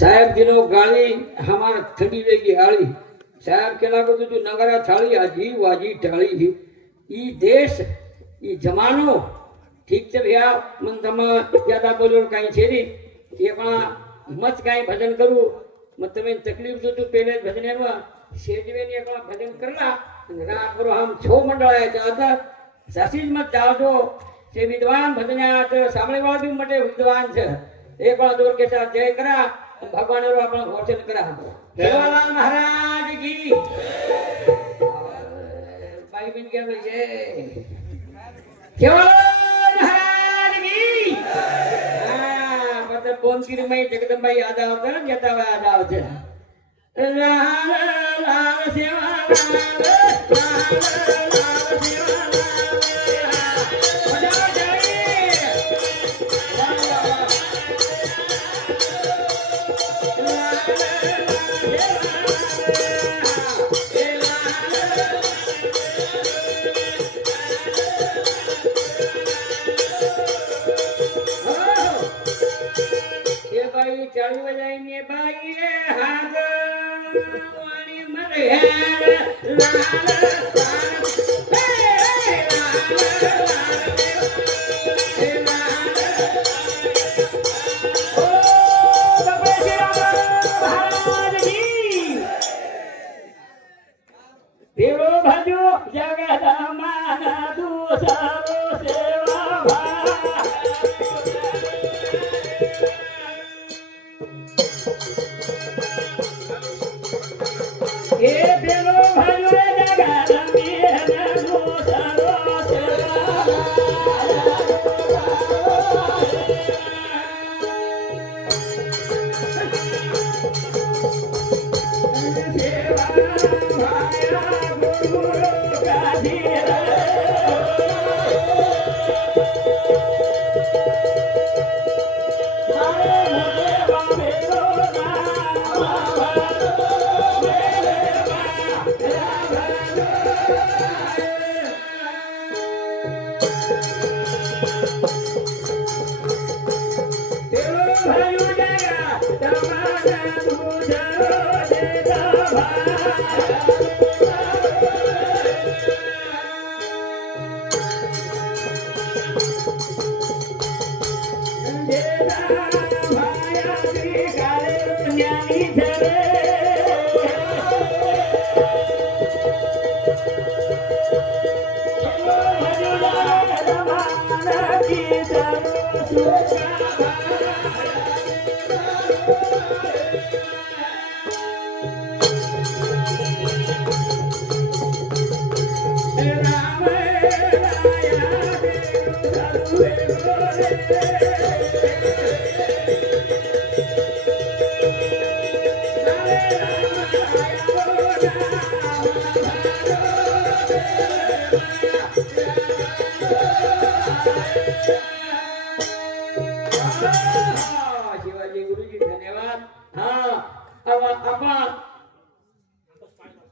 साहेब दिनो गाली हमारा थड़ी वेगी आली साहेब केला को तू नगरा थाली आजी वाजी टाली ई देश ई जमानो ठीक से भैया मन तम ज्यादा बोलो कहीं छे नी ये मत कहीं भजन करू मत तमें तकलीफ जो तू पहले भजने में शेजवे ने भजन करला रात करो हम छो मंडल है जाता सासीज मत जाओ जो से विद्वान भजने तो सामने वाला भी मटे विद्वान छे एक बार जोर के साथ जय करा भगवान रो अपना वचन करा सेवालाल महाराज की भाई बिन क्या जय सेवालाल महाराज की हां मतलब पोंसिर में जगदंबा याद आवता जता याद आवता लाल लाल सेवालाल लाल लाल सेवालाल चालू बजाएंगे बाई हाथ वाणी मरे देवो भजो जगत माना दूसरो सेवा ए बेलो भजो जगत मेरा दूसरो सेवा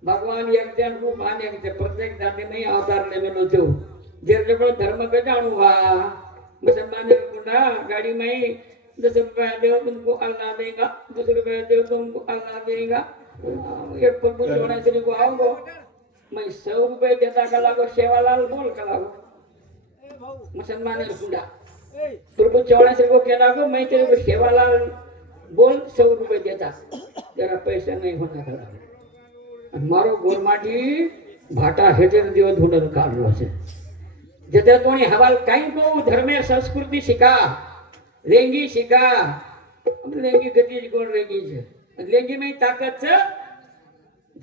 भगवान एक जन रूप आने के प्रत्येक दाने में अवतार ले मिलो जो जेर जो धर्म गजाणु वा मुसलमान कुंडा गाड़ी में 10 रुपए दो तुमको अल्लाह देगा 10 रुपए दो तुमको अल्लाह देगा एक प्रभु जोड़ा से को आओगे मैं 100 रुपए देता कला को सेवालाल बोल कला को मुसलमान कुंडा प्रभु जोड़ा से को कहना को मैं तेरे को सेवालाल बोल 100 रुपए देता जरा पैसा नहीं होता कला मारो गोरमाटी भाटा हेटर देव धुंडन काढलो छे जते तोणी हवाल काई को धर्मे संस्कृति शिका लेंगी शिका लेंगी गति कोण रेगी छे लेंगी में ताकत छे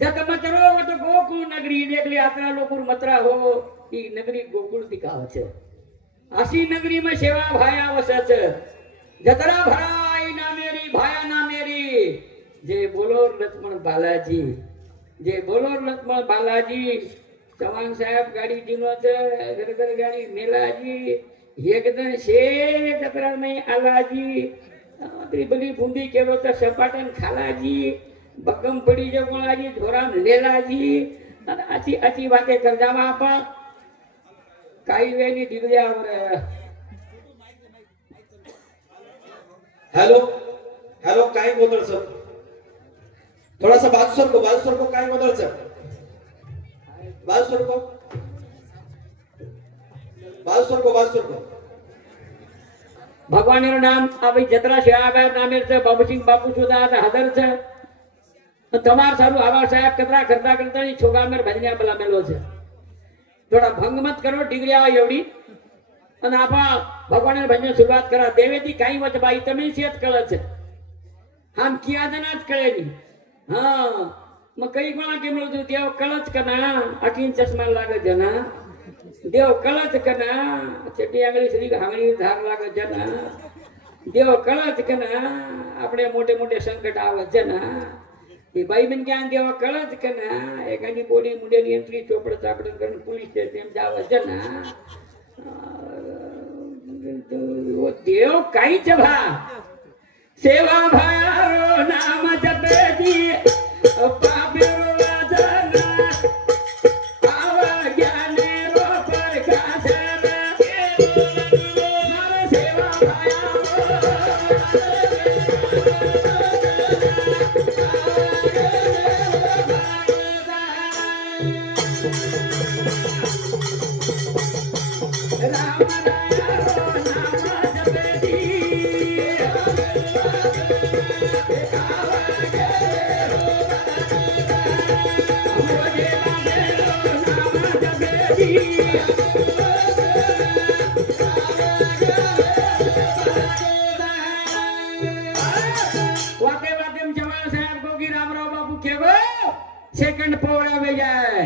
जत मतरो तो गोकुल नगरी देखली आतरा लोकुर मतरा हो ई नगरी गोकुल दिखाव छे आसी नगरी में सेवा भाया वसत जतरा भराई ना मेरी भाया ना मेरी जे बोलो लक्ष्मण बालाजी जे बोलो लक्ष्मण बालाजी चौहान साहब गाड़ी जीनो घर घर गाड़ी मेलाजी एकदम शे जतरा में आलाजी त्रिबली बूंदी केलो तो सपाटन खालाजी बकम पड़ी जो बोलाजी धोराम लेलाजी अच्छी अच्छी बातें कर जावा आपा काई वेनी दिव्या और हेलो हेलो काय गोदळ सर थोड़ा सा बाजू सर को काय गोदळ सर बाजू सर को भगवान नाम अभी जतरा शेवा नामेर से बाबू सिंह बापू सुधा हजर से તમાર સારું આવા સાહેબ કતરા કરતા કરતા ની છોકરા મેર ભજન્યા બલા મેલો છે થોડા ભંગ મત કરો ડિગ્રી આવે એવડી અને આપા ભગવાનને ભજન શરૂઆત કરા દેવેથી કાઈ વચ બાઈ તમે સેત કળે છે આમ કિયા જના જ કળે ની હા म कई कोणा के म्हणतो देव कळच कना आखीन चष्मा लागे जना देव कळच कना चटी आंगळी श्री हांगळी धार लागे जना देव कळच कना आपणे मोठे मोठे संकट आवे जना એ ભાઈ બન ક્યાં દેવા કળજ કે ના એકાની બોડી મુડેલી એન્ટ્રી ચોપડ ચાપડ કરીને પોલીસ સ્ટેશન જાવ છે ના ઓ દેવ કાઈ છે ભા સેવા ભાયારો નામ જપેતી પાપેરો વાજના આવા જ્ઞાને રો પ્રકાશ મારે સેવા ભાયારો सेकंड पोवड़ा में जाए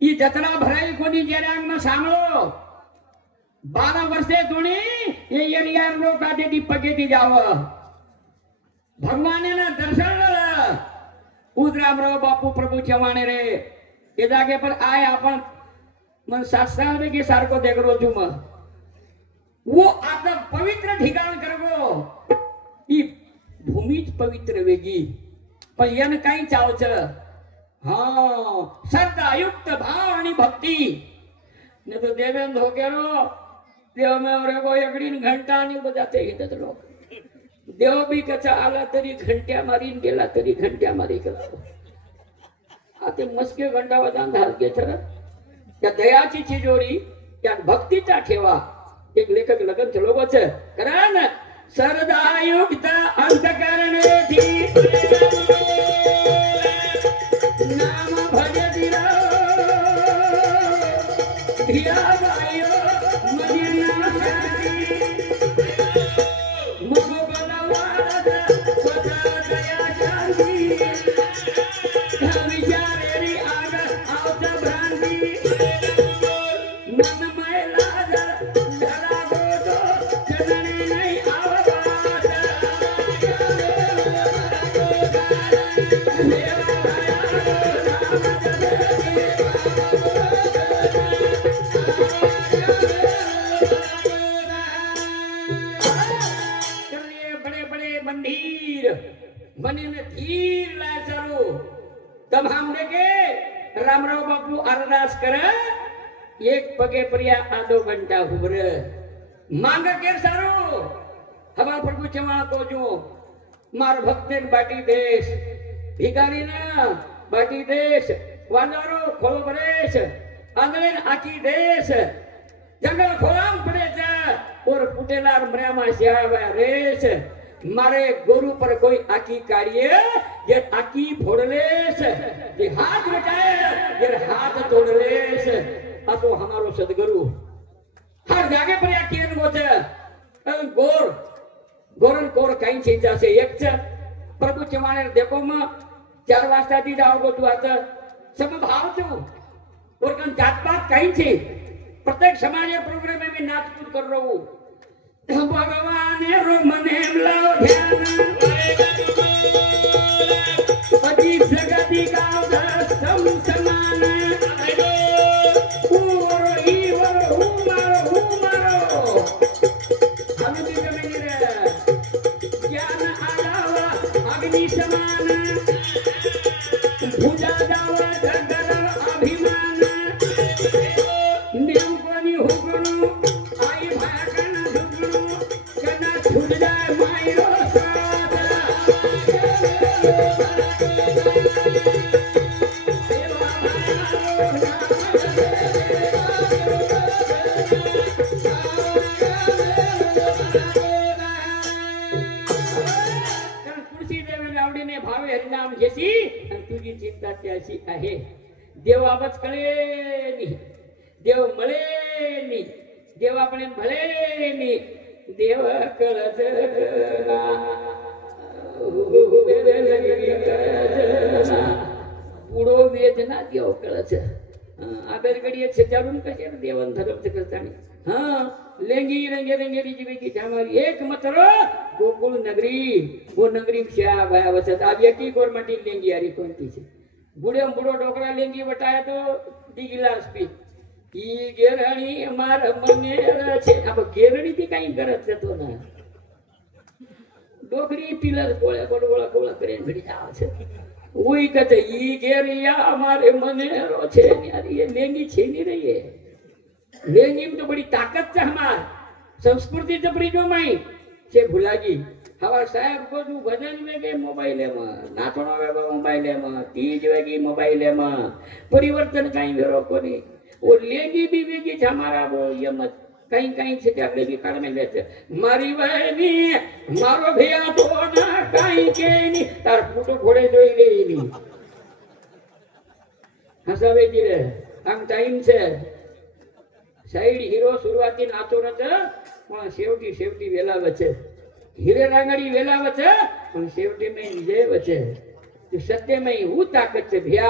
ये जतरा भराई कोनी जरांग में सांगलो 12 वर्षे धोनी ये यार लोग आते दी पगेती जाव भगवाने ना दर्शन उदरामराव बापू प्रभु चवाणे रे ये जागे पर आए अपन मन 7 साल में के सार को देख रो छू म वो आता पवित्र ठिकाण करगो ई भूमिच पवित्र वेगी पण यन काही चावच हाँ श्रद्धा युक्त भाव आणि भक्ति ने तो देवेंद्र हो गेलो देव में और को एकड़ी घंटा नहीं बजाते ही लोग देव भी कचा आला तरी घंट्या मारी गेला तरी घंट्या मारी गेला आते मस्के घंटा बजान धार के तर त्या दयाची चिजोरी त्या भक्तीचा ठेवा एक लेखक लगन चलो बच करा ना श्रद्धा युक्त अंतकरणे थी नाम भजति रो धिया भाइयो मदिना साथी मुझको बनवाद सदा दया शांति विचारे री आग आवत भ्रांति मन में लाजर धरा गो तो चलने नहीं आवत बने ने धीर लाचारो तब हमने के रामराव बापू अरदास कर एक पगे परिया आधो घंटा हुबर मांग के सारो हमार प्रभु चवा को जो मार भक्तन बाटी देश भिखारी ना बाटी देश वानरो खोलो बरेश आंगलेन आकी देश जंगल खोलाम पड़े जा और पुटेलार मर्यामा श्यावा रेश मारे गुरु पर कोई आकी काढ़िए ये आकी फोड़लेस ये हाथ रखाए ये हाथ तोड़लेस आ तो हमारो सदगुरु हर जागे पर आकी अनगोच गोर गोरन कोर काई चेंजा से एक छ प्रभु चवाणे देखो म 4 वाजता दी जाओ गो तू आता समभाव छु और कन जात पात काई छे प्रत्येक समाज प्रोग्राम में मैं नाच कूद कर रहा हूं भगवान रो मने लाओ ध्यान पति जगति का सम समान उरो ईवरो मारो हम भी कमेंगे रे ज्ञान आगावा अग्नि समान भुजा जावा जगत अभिमान नियम कोनी हुकुम आई भाकन कना छुट जाए मायरो भावे हरिनाम घेशी आणि तुझी चिंता त्याशी आहे. देव आवाज कळेनी, देव मळेनी, देव आपण भळेनी, देव कळत पुढो वेदना देव कळच. आबेरगडी एक सजारून कसे देवन धर्मच करतानी. हा लेंगी रंगे रंगेरी जीवेकी हमारी एक मात्र गोकुळ नगरी, वो नगरी श्या भया वसत. अब यकी गोरमटी लेंगी यारी कोणती છે બુડે બુડો ડોકરા લેંગી વટાય તો દીગલા સ્પીડ ઈ ગેરણી માર મને છે. આ ગેરણી થી કઈ ગરજ થતો ના. ડોકરી પિલર ગોળે ગોળા ગોળા કરીને ભડી જાવ છે. ઓઈ કતે ઈ ગેરિયા મારે મને છે ને યાર ये लेंगी છે ની રહી है. लेंगी में तो बड़ी ताकत છે हमार संस्कृति तो बड़ी जो माई છે ભુલાજી. हवा साहेब બધું ભજન વેગે મોબાઈલ માં, નાચણો વેગો મોબાઈલ માં, तीज वेगी मोबाइल में, परिवर्तन कहीं वेरो कोनी. वो लेंगी भी वेगी छ हमारा वो ये मत कहीं कहीं से अगले भी काल में लेते मारी वहनी मारो भैया तो ना कहीं के नी तार फूटो घोड़े जोई रे नी हसावे जी रे आम टाइम से साइड हीरो शुरुआती नाचो रच पण शेवटी शेवटी वेला वचे हीरे रांगड़ी वेला वचे पण शेवटी में विजय वचे. तो सत्य में हूँ ताकत से भैया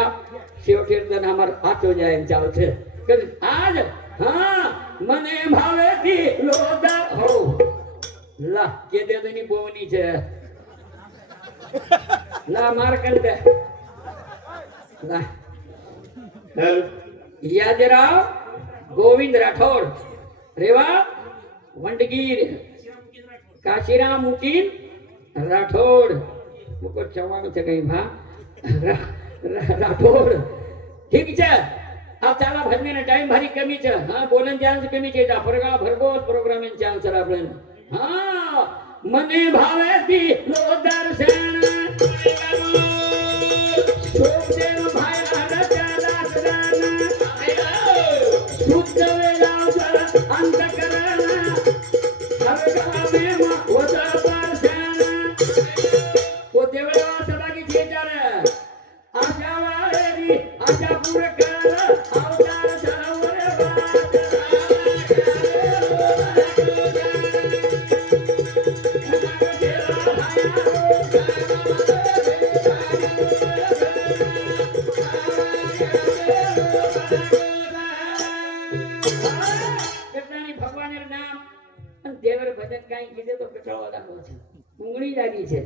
शेवटी दन हमार आचो जाए जाओ छे. आज हाँ मने भावे थी लोदा हो ला के दे दनी बोवनी छे ला मार कर दे ला. याद राव गोविंद राठौड़ रेवा वंडगीर काशीराम उकील राठौड़ मुको चवाणो छे कई भा राठौड़. ठीक छे अब चाला भजने ने टाइम भारी कमी छे. हां बोलन चांस कमी छे. फरगा भरगोस प्रोग्राम इन चांस आपले. हां मने भावे ती लो दर्शन सोचेर भाई आदा दास दान शुद्ध वेला अंत करना हरगा में होता दर्शन वो देवला सदा की छे जारे आशा वाली आशा पूरा कर अवतार सरोवर बात भगवान नाम देवर भजन कहीं कीधे तो कटावा दाखो छे उंगली जागी छे.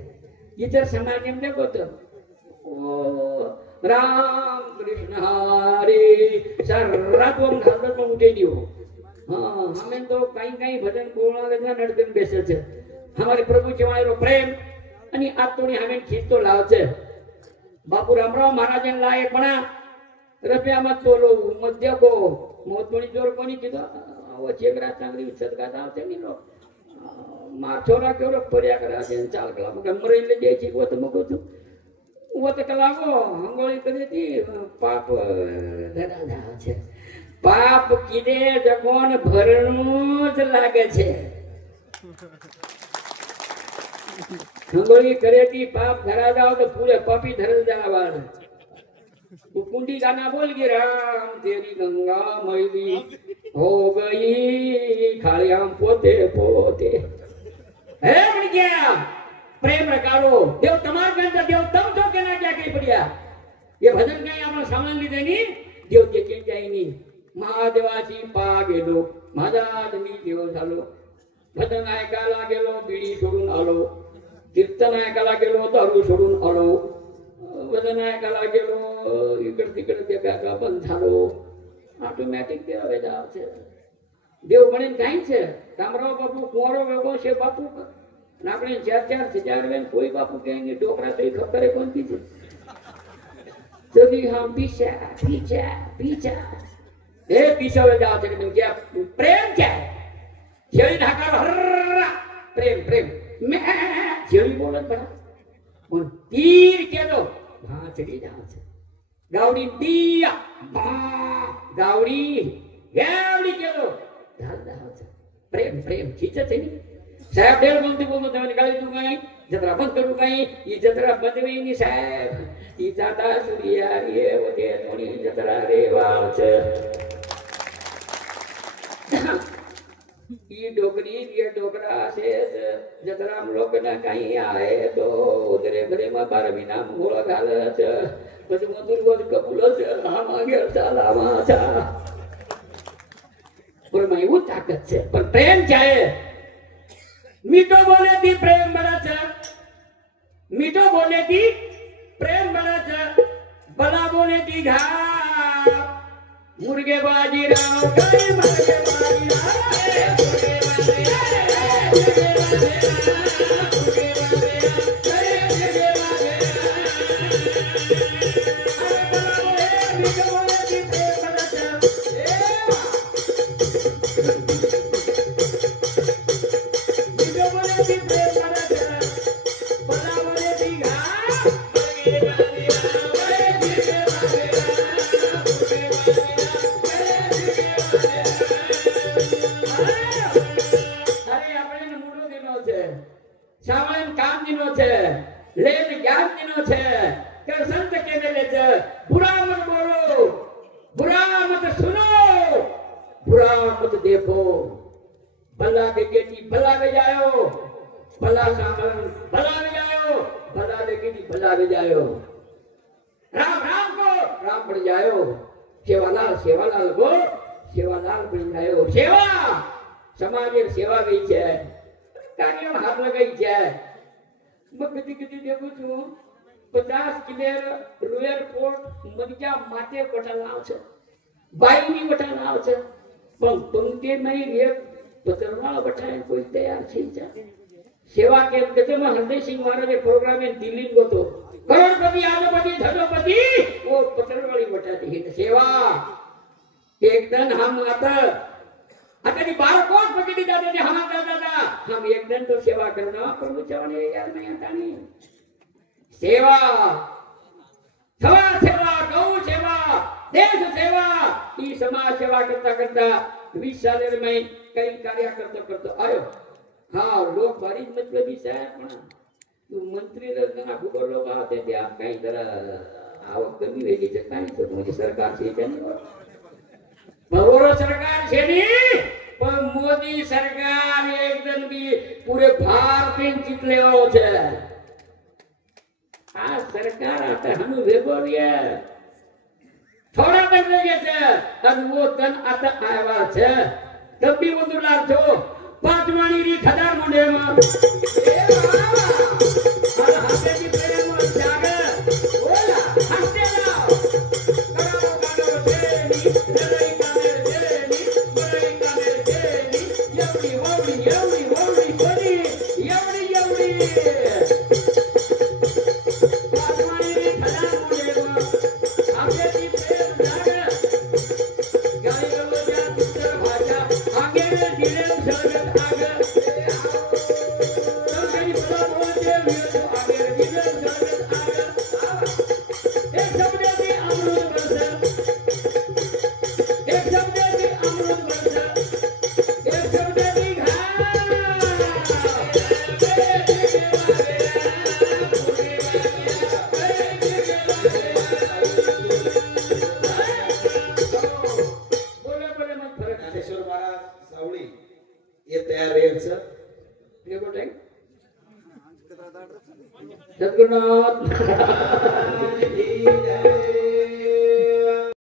इतर समाज एम देखो तो ओ राम कृष्ण हरे सर्रात ओम घालत में उठे दियो. हां हमें तो कहीं कहीं भजन बोलना लगना नडकन बेसे छे. हमारे प्रभु चवायरो प्रेम आणि आतोणी हमें खींचतो लाव छे. बापू रामराव महाराजन लायक बना रुपया मत तोलो मत देखो मोतोणी जोर कोनी कीधो वो चेगरा चांगली सदगात आवते नी लो मार छोरा केवरो पर्या करा देन चाल कला गमरे ले दे छी वो तो मको तो वो तो कलागो हंगोळी करे ती पाप धरा जाव छे. पाप कीदे जकोन भरणुं ज लागे छे. हंगोळी करे ती पाप धरा जाव तो पूरे पापी धरल जावान. वो कुंडी गाना बोल गे राम तेरी गंगा मैली हो गई खालियां पोते पोते. हे बढ़िया प्रेम रकारो देव तमार गंज देव तम तो के ना क्या कई पड़िया. ये भजन कई आपण सामान ली देनी देव के के जाई नी महादेवाची पा गेलो महादादनी देव झालो. भजन ऐकायला गेलो बिडी सोडून आलो. कीर्तन ऐकायला गेलो दारू सोडून आलो. भजन ऐकायला गेलो इकडे तिकडे देखागा बंद झालो. ऑटोमॅटिक देव जाव छे. देव म्हणे काय छे रामराव बापू कुंवरो वेगो छे बापू અને આપણે ચાર ચાર હજાર વેન કોઈ બાપુ કહેંગે ડોકરા તો ખબર કોણથી છે જલ્દી હા પીછા પીછા પીછા એ પીછા વે જાવ છે કે क्या प्रेम क्या है छेड़ी ढाका हर्रा प्रेम प्रेम मैं छेड़ी बोलत बड़ा और तीर के दो हां चली जाव છે गावड़ी दिया गावड़ी गावड़ी के दो ढाल जाव છે प्रेम प्रेम खींचे છે ની साहेब डेढ़ बोलती बोलते मैंने गाली दूंगा जत्रा बंद करू काही ही जत्रा बंदवेनी साहेब ती जाता सूर्या ये होते दोन्ही जत्रा रे वावच ही डोकरी ये डोकरा असेच जत्रा लोक ना काही आहे तो उदरे भरे मग 12 महिना गोळा घालच પછી મધુર ગોદ કપૂલો છે હા માંગે ચાલા માછા પર માં એવું તાકાત છે પણ પ્રેમ ચાહે મીઠો બોલે તી પ્રેમ બના છે મીઠો બોલે ती प्रेम बना છે ભલા બોલે ती ઘા मुर्गे बाजी राव गई मुर्गे बाजी सामान काम दिनो छे लेन ज्ञान दिनो छे के संत के मेले छे बुरा मत बोलो बुरा मत सुनो बुरा मत देखो भला के केटी भला में जायो भला सामान भला में जायो भला के केटी भला में जायो राम राम को राम पड़ जायो सेवालाल को सेवालाल पड़ जायो सेवा समाज सेवा गई छे कार्य हाथ लगाई जाए मैं कदी देखू छू 50 किलेर रुयर कोट मधच्या माते वटा नाव छे बाईनी वटा नाव छे पण पंक्ति नहीं रे पत्रवाळा वटा कोई तैयार छी छे सेवा के कते में हरदय सिंह महाराज प्रोग्राम में दिल्ली गतो करोड़पति आलोपति धनोपति वो पत्रवाळी वटा थी सेवा एक दिन हम आता आता नी 12 कोण पकड़ी जाते ने हम दादा हम एक दिन तो सेवा करना प्रभु चवने यार नहीं आता नहीं सेवा सवा सेवा गौ सेवा देश सेवा ई समाज सेवा करता करता 20 साल में कई कार्य करतो आयो हां लोग बारी मतलब साहेब पण तू मंत्री रजना खूब लोग आते ते आप कहीं जरा आवक कमी वेगी छे काई तो मोदी सरकार से जाने बरोबर सरकार छे नी पण मोदी सरकार एकदम भी पूरे भारत में जितले हो छे आ सरकार आता हम वेगो रे थोड़ा दिन लगे छे अन वो तन आता आवा छे तब भी वो दुलार छो पांचवाणी री खदार मुंडे में ए बाबा अरे हाथे की प्रेम जागे ओला हंसते जाओ कराओ गानो छे नी लड़ाई काले छे नी लड़ाई काले छे नी यवड़ी ववड़ी यवड़ी ववड़ी कोनी यवड़ी यवड़ी पांचवाणी री खदार मुंडे में हाथे की प्रेम जागे गाली गलोचा दुसर भाषा आगे दिले जगत आगे तो कहीं बड़ा बोलते हुए तो आगे दिले जगत आगे एक शब्द भी अमृत बरसा एक शब्द भी अमृत बरसा एक शब्द भी बोले मत फरक ज्ञानेश्वर महाराज सावळी ये तयार रहेल सर ये बोल सद्गुरुनाथ